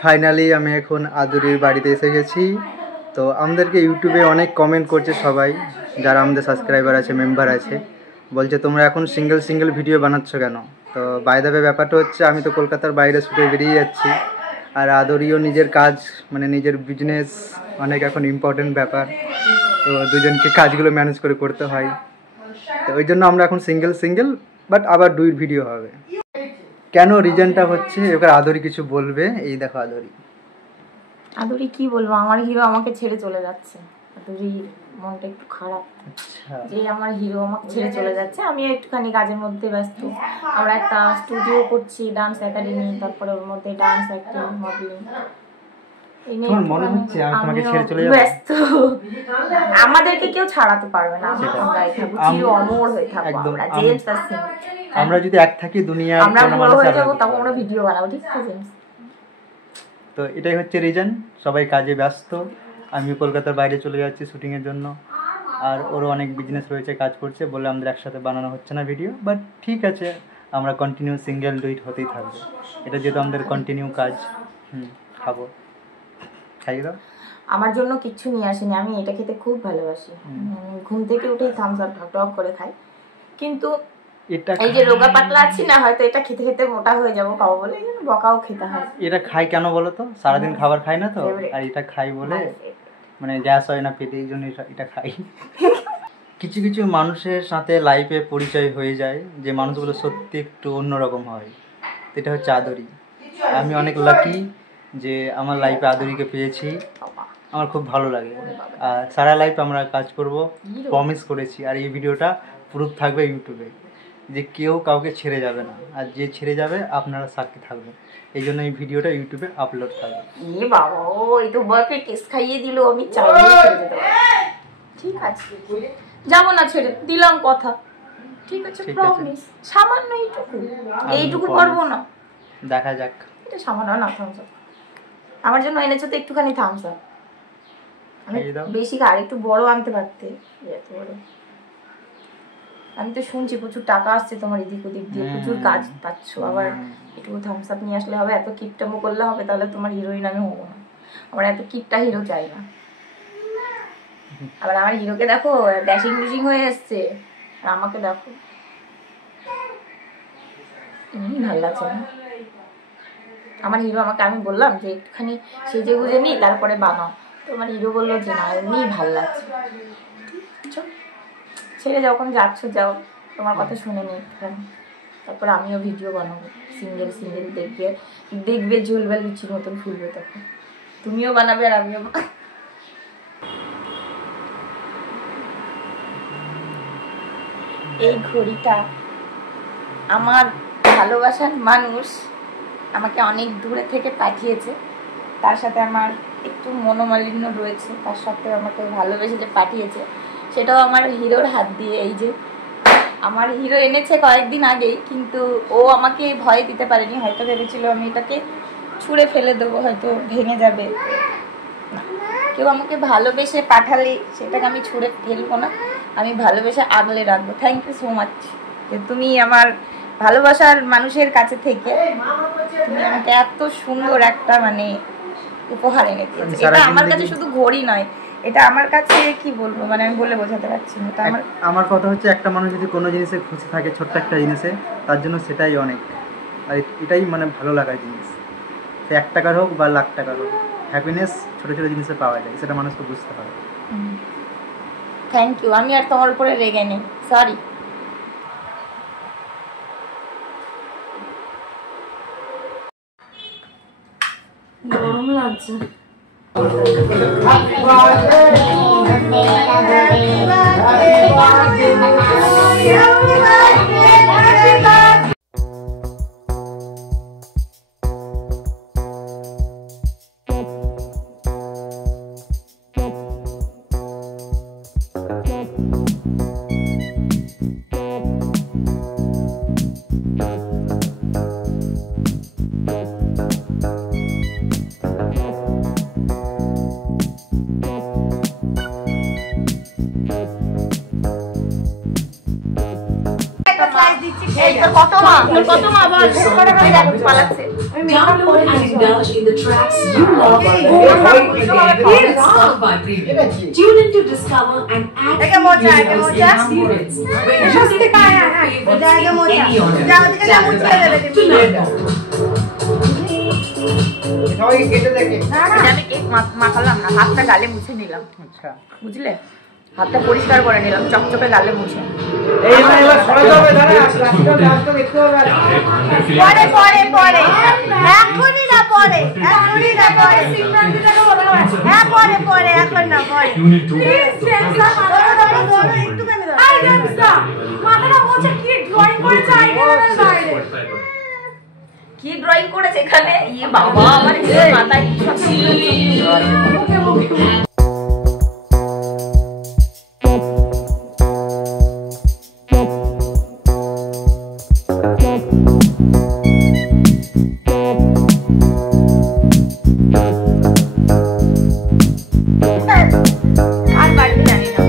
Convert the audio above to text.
Finally আমি এখন আদুরির বাড়িতে এসে গেছি। তো আমাদেরকে ইউটিউবে অনেক কমেন্ট করছে সবাই, যারা আমাদের সাবস্ক্রাইবার আছে, মেম্বার আছে, বলছে তোমরা এখন সিঙ্গেল ভিডিও বানাচ্ছ কেন। তো বাই দ্য ওয়ে ব্যাপারটা হচ্ছে আমি তো কলকাতার বাইরে শুটে বেরিয়ে যাচ্ছি, আর আদুরিও নিজের কাজ মানে নিজের বিজনেস অনেক এখন ইম্পর্টেন্ট ব্যাপার। তো দুজনকে কাজগুলো ম্যানেজ করে করতে হয়। তো ওই জন্য আমরা এখন সিঙ্গেল বাট আবার ডুইট ভিডিও হবে। কেন রিজনটা হচ্ছে এবার আদুরি কিছু বলবে। এই দেখো আদুরি কি বলবো, আমার হিরো আমাকে ছেড়ে চলে যাচ্ছে। আদুরির মনটা একটু খারাপ যে আমার হিরো আমাকে ছেড়ে চলে যাচ্ছে। আমি একটুখানি কাজের মধ্যে ব্যস্ত। আমরা একটা স্টুডিও করছি, ডান্স একাডেমি, তারপরে ওর মধ্যে ডান্স, অ্যাক্টিং, মডেলিং। ব্যস্ত। আমাদেরকে কেউ ছাড়াতে পারবে না, চির অমর হয়ে থাকবো আমরা। জেমস আর সিং, আমরা যদি এক থাকি দুনিয়া আমরা বড় হয়ে যাবো, তখন আমরা ভিডিও বানাবো, ঠিক আছে জেমস? তো এটাই হচ্ছে রিজন, সবাই কাজে ব্যস্ত। আমি কলকাতার বাইরে চলে যাচ্ছি শুটিংয়ের জন্য, আর ওরও অনেক বিজনেস রয়েছে, কাজ করছে, বলে আমাদের একসাথে বানানো হচ্ছে না ভিডিও। বাট ঠিক আছে, আমরা কন্টিনিউ সিঙ্গেল ডুইট হতেই থাকবে। এটা যেহেতু আমাদের কন্টিনিউ কাজ। খাবো, খাই দাও। আমার জন্য কিচ্ছু নিয়ে আসেনি, আমি এটা খেতে খুব ভালোবাসি। ঘুম থেকে উঠেই থামস আপ ঢক করে খাই। কিন্তু এই যে রোগা পাতলা আছি না, হয়তো এটা খেতে খেতে মোটা হয়ে যাবো খাবো বলে এই জন্য বকাও খেতে হয়। এটা খাই কেন বলো তো, সারাদিন খাবার খাই না তো, আর এটা খাই বলে মানে গ্যাস হয় না পেটে, এই জন্য এটা খাই। কিছু কিছু মানুষের সাথে লাইফে পরিচয় হয়ে যায় যে মানুষগুলো সত্যি একটু অন্যরকম হয়। এটা হচ্ছে আদুরি। আমি অনেক লাকি যে আমার লাইফে আদুরিকে পেয়েছি। আমার খুব ভালো লাগে। আর সারা লাইফ আমরা কাজ করব, প্রমিস করেছি। আর এই ভিডিওটা প্রুফ থাকবে ইউটিউবে যে কেউ কাউকে ছেড়ে যাবে না, আর যে ছেড়ে যাবে আপনারা সাক্ষী থাকবেন। এই জন্য এই ভিডিওটা ইউটিউবে আপলোড থাকবে। এ বাবা, এই তো বয়কে টেস্ট খাইয়ে দিল, আমি চাইলে ছেড়ে যেতে পারি। ঠিক আছে, যাবো না, ছেড়ে দিলাম কথা। ঠিক আছে, প্রমিস। সামান্য এইটুকু পারবো না, দেখা যাক। এটা সামান্য না, থামস আপ আমার জন্য এনেছো তো, একটুখানি থামস আপ। আমি বেশি আর একটু বড় আনতে পারতে। এত বড়, আমি তো শুনছি প্রচুর টাকা আসছে তোমার এদিক ওদিক দিয়ে, প্রচুর কাজ পাচ্ছ, আবার একটু থামস আপ নিয়ে আসলে হবে? এত কিপটামো করলে হবে? তাহলে তোমার হিরোইন আমি হবো না। আমার এত কিপটা হিরো চাই না। আবার আমার হিরোকে দেখো, ড্যাশিং ডুশিং হয়ে এসছে, আর আমাকে দেখো এমনি ভালো লাগছে না। আমার হিরো আমাকে, আমি বললাম যে একটুখানি সেজে গুজে নিই তারপরে বানাও, তো আমার হিরো বললো যে না, এমনি ভালো লাগছে। ছেড়ে যখন যাচ্ছ যাও, তোমার কথা শুনে নি, তারপর আমিও ভিডিও বানাবো সিঙ্গেল। দেখবে ঝোলবেল লুচির মতন ফুলবে, তখন তুমিও বানাবে আর আমিও। এই ঘড়িটা আমার ভালোবাসার মানুষ আমাকে অনেক দূরে থেকে পাঠিয়েছে। তার সাথে আমার একটু মনোমালিন্য রয়েছে, তার সাথে আমাকে ভালোবেসে যে পাঠিয়েছে, সেটাও আমার হিরোর হাত দিয়ে। এই যে আমার হিরো এনেছে কয়েকদিন আগেই, কিন্তু ও আমাকে ভয় দিতে পারেনি। হয়তো ভেবেছিল আমি এটাকে ছুঁড়ে ফেলে দেবো, হয়তো ভেঙে যাবে। কেউ আমাকে ভালোবেসে পাঠালে সেটাকে আমি ছুঁড়ে ফেলবো না, আমি ভালোবেসে আগলে রাখবো। থ্যাংক ইউ সো মাচ যে তুমি আমার ভালোবাসার মানুষের কাছে থেকে তুমি আমাকে এত সুন্দর একটা মানে উপহার এনে দিয়েছো। এটা আমার কাছে শুধু ঘড়ি নয়, এটা আমার কাছে কি বলবো, মানে আমি বলে বোঝাতে পারছি না। আমার কথা হচ্ছে, একটা মানুষ যদি কোনো জিনিসে খুশি থাকে, ছোট্ট একটা জিনিসে, তার জন্য সেটাই অনেক। আর এটাই মানে ভালো লাগার জিনিস। সে 1 টাকার হোক বা লাখ টাকার হোক, হ্যাপিনেস ছোটো ছোটো জিনিসে পাওয়া যায়, সেটা মানুষকে বুঝতে পারে। Thank you. আমি আর তোমার উপরে রেগে নেই, সরি। গরম লাগছে। কত মা বল, পালাচ্ছে। Download and indulge in the tracks you love on Spotify Premium. Tune in to discover and add music experience where you can play your favorites in any order. To learn more. আমি cake মাখালাম না, হাতটা গালে মুছে নিলাম। আচ্ছা, বুঝলে, হাতটা পরিষ্কার করে নিলাম চকচকে গালে মুছে। পরে পরে পরে এখনই না, পরে এখনই না, পরে হ্যাঁ পরে পরে, এখন না, পরে কি ড্রয়িং করেছে এখানে? ইয়ে বাবা, আমার মাথায় সব ছিল। আর বাড়িতে জানি না।